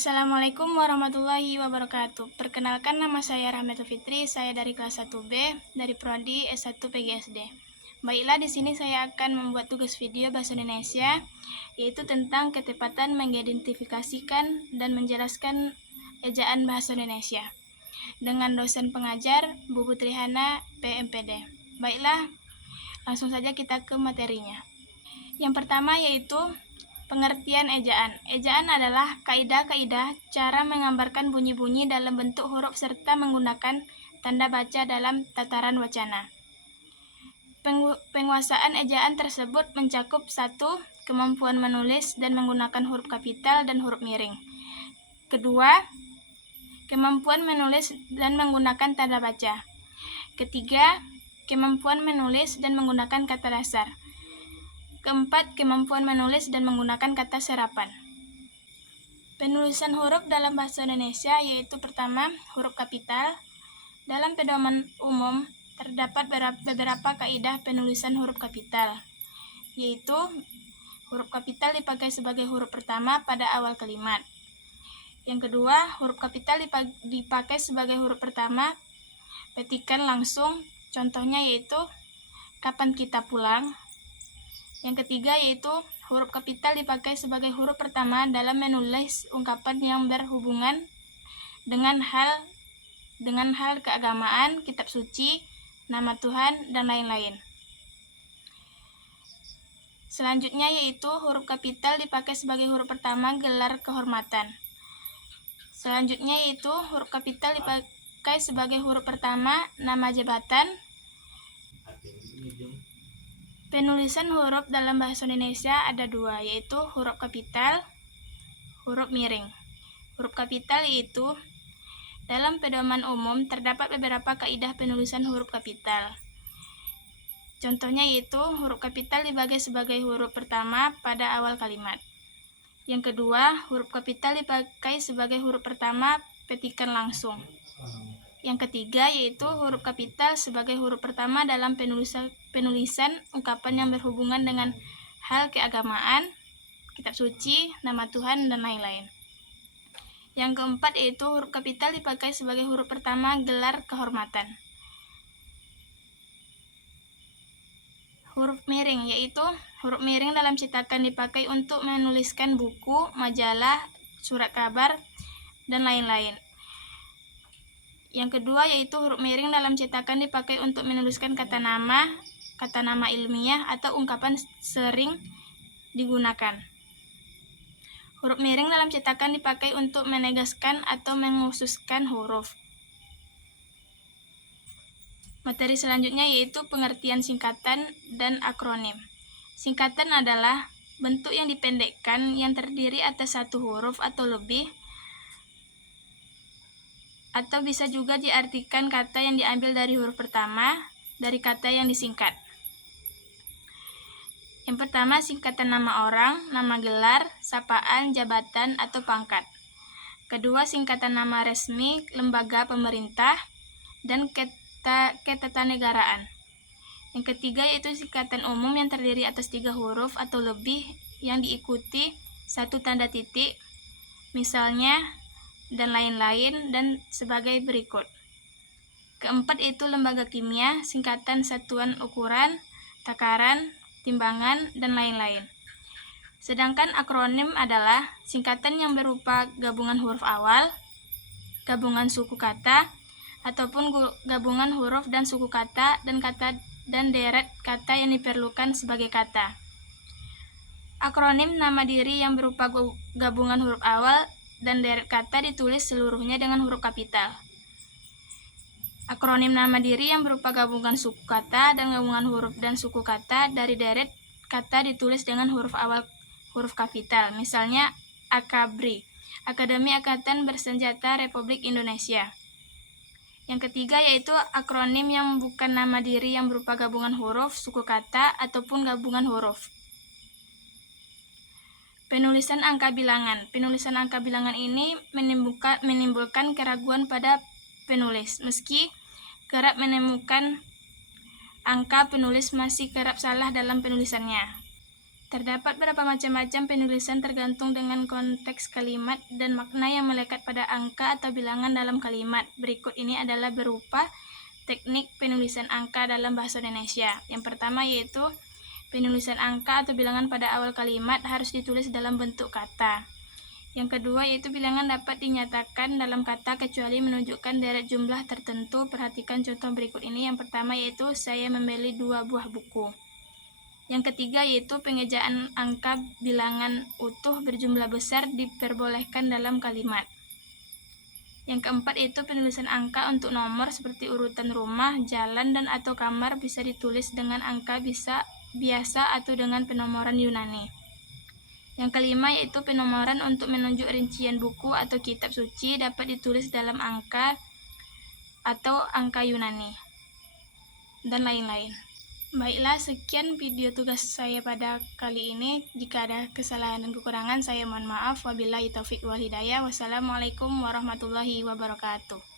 Assalamualaikum warahmatullahi wabarakatuh. Perkenalkan, nama saya Rahmatul Fitri, saya dari kelas 1B dari Prodi S1 PGSD. Baiklah, di sini saya akan membuat tugas video bahasa Indonesia, yaitu tentang ketepatan mengidentifikasikan dan menjelaskan ejaan bahasa Indonesia dengan dosen pengajar Bu Putri Hana, PMPD. Baiklah, langsung saja kita ke materinya. Yang pertama yaitu pengertian ejaan. Ejaan adalah kaidah-kaidah cara menggambarkan bunyi-bunyi dalam bentuk huruf serta menggunakan tanda baca dalam tataran wacana. Penguasaan ejaan tersebut mencakup 1. Kemampuan menulis dan menggunakan huruf kapital dan huruf miring. Kedua, kemampuan menulis dan menggunakan tanda baca. Ketiga, kemampuan menulis dan menggunakan kata dasar. Keempat, kemampuan menulis dan menggunakan kata serapan. Penulisan huruf dalam bahasa Indonesia yaitu pertama, huruf kapital. Dalam pedoman umum, terdapat beberapa kaidah penulisan huruf kapital, yaitu huruf kapital dipakai sebagai huruf pertama pada awal kalimat. Yang kedua, huruf kapital dipakai sebagai huruf pertama petikan langsung, contohnya yaitu kapan kita pulang. Yang ketiga yaitu huruf kapital dipakai sebagai huruf pertama dalam menulis ungkapan yang berhubungan dengan hal keagamaan, kitab suci, nama Tuhan, dan lain-lain. Selanjutnya yaitu huruf kapital dipakai sebagai huruf pertama gelar kehormatan. Selanjutnya yaitu huruf kapital dipakai sebagai huruf pertama nama jabatan. Penulisan huruf dalam bahasa Indonesia ada dua, yaitu huruf kapital, huruf miring. Huruf kapital yaitu dalam pedoman umum terdapat beberapa kaidah penulisan huruf kapital. Contohnya yaitu huruf kapital dibagi sebagai huruf pertama pada awal kalimat. Yang kedua, huruf kapital dipakai sebagai huruf pertama petikan langsung. Yang ketiga yaitu huruf kapital sebagai huruf pertama dalam penulisan ungkapan yang berhubungan dengan hal keagamaan, kitab suci, nama Tuhan, dan lain-lain. Yang keempat yaitu huruf kapital dipakai sebagai huruf pertama gelar kehormatan. Huruf miring yaitu huruf miring dalam cetakan dipakai untuk menuliskan buku, majalah, surat kabar, dan lain-lain. Yang kedua yaitu huruf miring dalam cetakan dipakai untuk menuliskan kata nama ilmiah atau ungkapan sering digunakan. Huruf miring dalam cetakan dipakai untuk menegaskan atau mengkhususkan huruf. Materi selanjutnya yaitu pengertian singkatan dan akronim. Singkatan adalah bentuk yang dipendekkan yang terdiri atas satu huruf atau lebih, atau bisa juga diartikan kata yang diambil dari huruf pertama dari kata yang disingkat. Yang pertama, singkatan nama orang, nama gelar, sapaan, jabatan, atau pangkat. Kedua, singkatan nama resmi, lembaga pemerintah, dan ketatanegaraan. Yang ketiga yaitu singkatan umum yang terdiri atas 3 huruf atau lebih yang diikuti satu tanda titik, misalnya, dan lain-lain, dan sebagai berikut. Keempat yaitu lembaga kimia, singkatan satuan ukuran, takaran, timbangan, dan lain-lain. Sedangkan akronim adalah singkatan yang berupa gabungan huruf awal, gabungan suku kata, ataupun gabungan huruf dan suku kata dan deret kata yang diperlukan sebagai kata. Akronim nama diri yang berupa gabungan huruf awal dan deret kata ditulis seluruhnya dengan huruf kapital. Akronim nama diri yang berupa gabungan suku kata dan gabungan huruf dan suku kata dari deret kata ditulis dengan huruf awal huruf kapital. Misalnya AKABRI, Akademi Angkatan Bersenjata Republik Indonesia. Yang ketiga yaitu akronim yang bukan nama diri yang berupa gabungan huruf, suku kata, ataupun gabungan huruf. Penulisan angka bilangan. Penulisan angka bilangan ini menimbulkan keraguan pada penulis. Meski kerap menemukan angka, penulis masih kerap salah dalam penulisannya. Terdapat beberapa macam-macam penulisan tergantung dengan konteks kalimat dan makna yang melekat pada angka atau bilangan dalam kalimat. Berikut ini adalah berupa teknik penulisan angka dalam bahasa Indonesia. Yang pertama yaitu penulisan angka atau bilangan pada awal kalimat harus ditulis dalam bentuk kata. Yang kedua yaitu bilangan dapat dinyatakan dalam kata kecuali menunjukkan deret jumlah tertentu. Perhatikan contoh berikut ini. Yang pertama yaitu saya membeli 2 buah buku. Yang ketiga yaitu pengejaan angka bilangan utuh berjumlah besar diperbolehkan dalam kalimat. Yang keempat yaitu penulisan angka untuk nomor seperti urutan rumah, jalan, dan atau kamar bisa ditulis dengan angka biasa atau dengan penomoran Yunani. Yang kelima yaitu penomoran untuk menunjuk rincian buku atau kitab suci dapat ditulis dalam angka atau angka Yunani, dan lain-lain. Baiklah, sekian video tugas saya pada kali ini. Jika ada kesalahan dan kekurangan, saya mohon maaf. Wabillahi taufiq wal hidayah. Wassalamualaikum warahmatullahi wabarakatuh.